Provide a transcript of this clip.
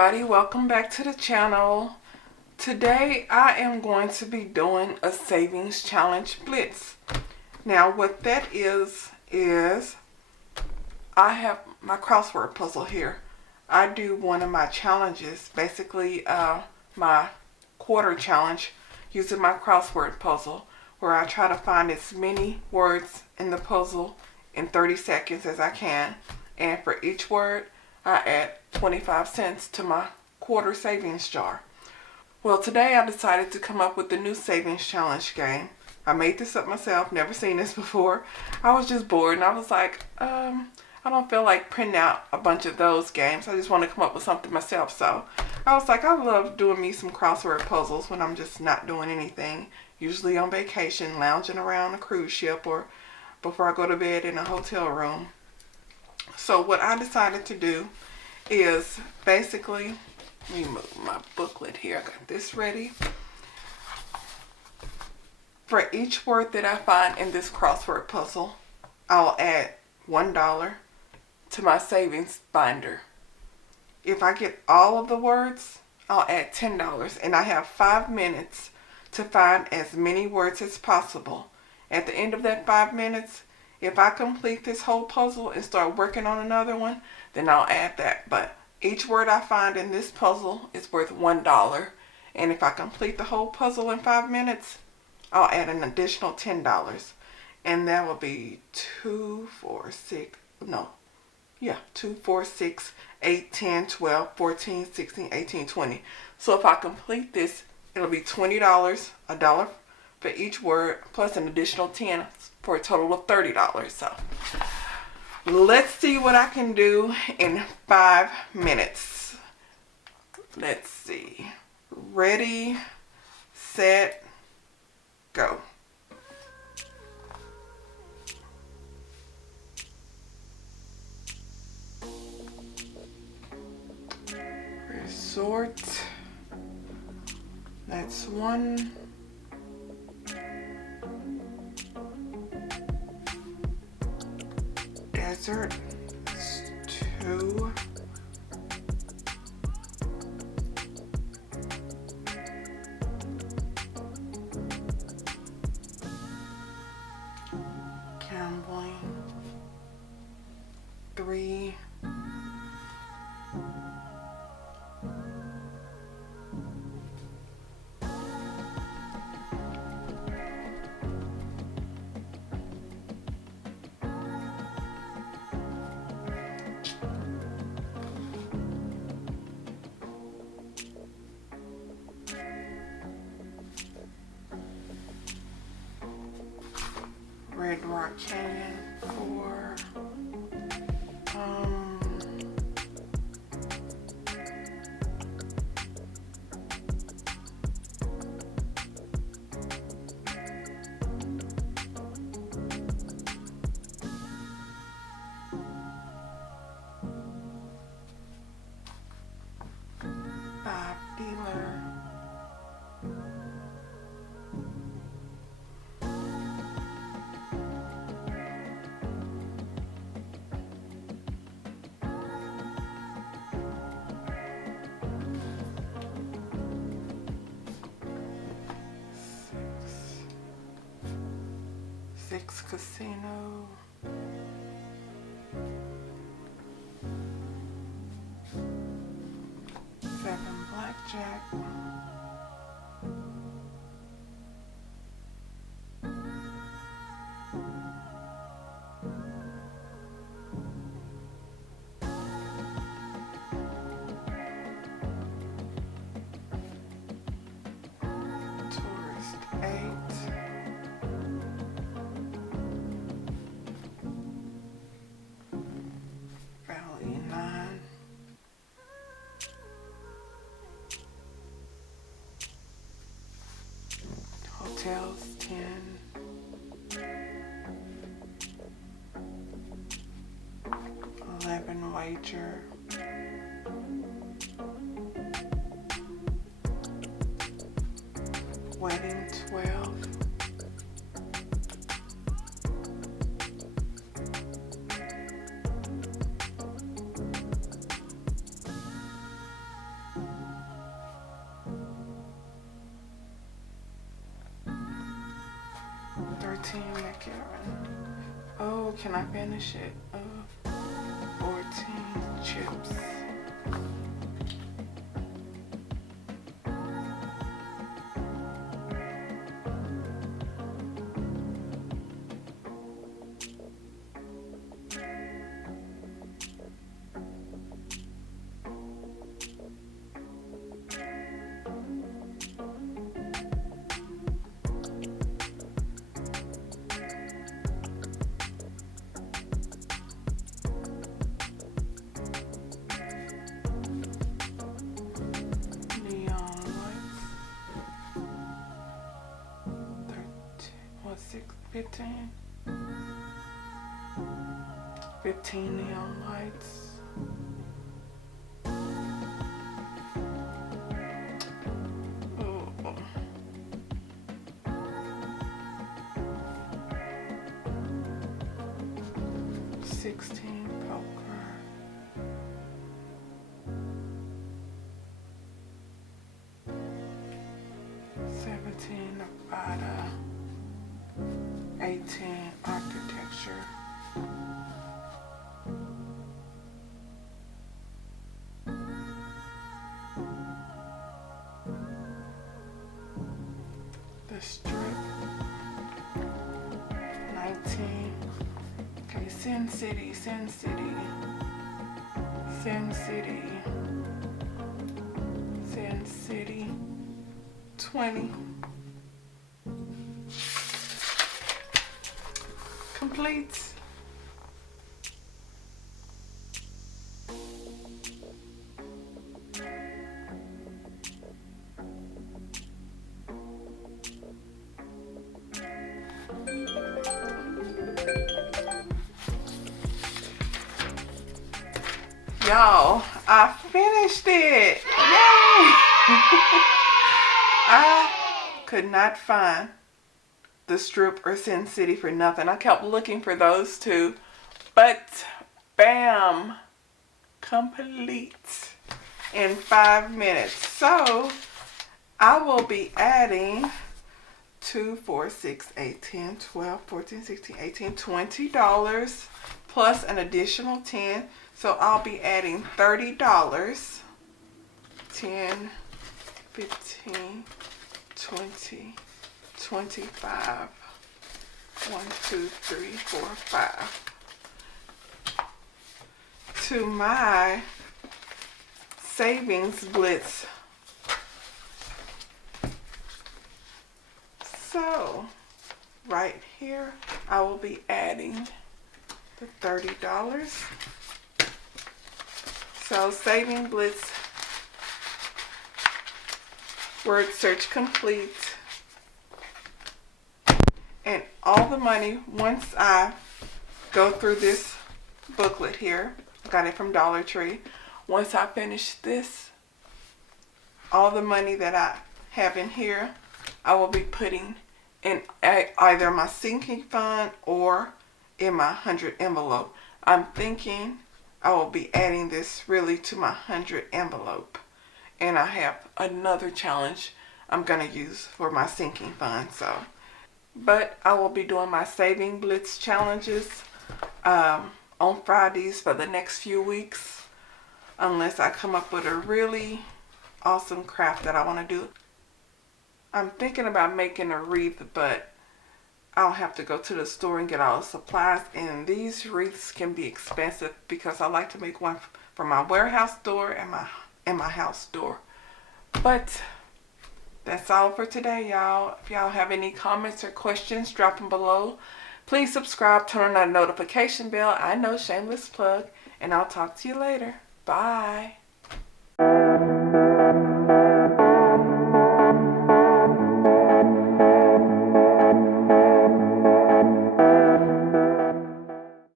everybody, welcome back to the channel. Today I am going to be doing a savings challenge blitz. Now what that is I have my crossword puzzle here. I do one of my challenges, basically my quarter challenge, using my crossword puzzle, where I try to find as many words in the puzzle in 30 seconds as I can, and for each word I add 25 cents to my quarter savings jar. Well, today I decided to come up with a new savings challenge game. I made this up myself, never seen this before. I was just bored and I was like, I don't feel like printing out a bunch of those games. I just want to come up with something myself. So I was like, I love doing me some crossword puzzles when I'm just not doing anything. Usually on vacation, lounging around a cruise ship, or before I go to bed in a hotel room. So what I decided to do is basically, let me move my booklet here. I got this ready. For each word that I find in this crossword puzzle, I'll add $1 to my savings binder. If I get all of the words, I'll add $10, and I have 5 minutes to find as many words as possible. At the end of that 5 minutes, if I complete this whole puzzle and start working on another one, then I'll add that. But each word I find in this puzzle is worth $1. And if I complete the whole puzzle in 5 minutes, I'll add an additional $10. And that will be 2, 4, 6, 8, 10, 12, 14, 16, 18, 20. So if I complete this, it'll be $20, $1 for each word, plus an additional 10 for a total of $30. So let's see what I can do in 5 minutes. Let's see. Ready, set, go. Resort. That's 1. Desert. That's 2. Gambling. 3. Red Rock Canyon. 4. Bob Dealer. 6 Casino. 7 Blackjack. 8. Valley 9. Hotels 10. 11 Wager. 12. 13 13 macaron. Oh, can I finish it? 14 chips. Neon lights. 15? 15 neon lights. Oh. 16 poker. 17 Nevada. 18 architecture. 19. Okay, Sin City. 20. Complete. Y'all, I finished it. Yay! I could not find the Strip or Sin City for nothing. I kept looking for those two, but bam, complete in 5 minutes. So I will be adding 2, 4, 6, 8, 10, 12, 14, 16, 18, $20 plus an additional 10. So I'll be adding $30. 10, 15, 20, 25. 1, 2, 3, 4, 5. To my savings blitz. So right here, I will be adding the $30. So saving blitz, word search complete. And all the money, once I go through this booklet here, I got it from Dollar Tree. Once I finish this, all the money that I have in here, I will be putting in either my sinking fund or in my 100 envelope. I'm thinking I will be adding this really to my 100 envelope. And I have another challenge I'm going to use for my sinking fund. But I will be doing my saving blitz challenges on Fridays for the next few weeks, unless I come up with a really awesome craft that I want to do. I'm thinking about making a wreath, but I'll have to go to the store and get all the supplies, and these wreaths can be expensive because I like to make one for my warehouse door and my house door. But that's all for today, y'all. If y'all have any comments or questions, drop them below. Please subscribe, turn on that notification bell. I know, shameless plug, and I'll talk to you later. Bye.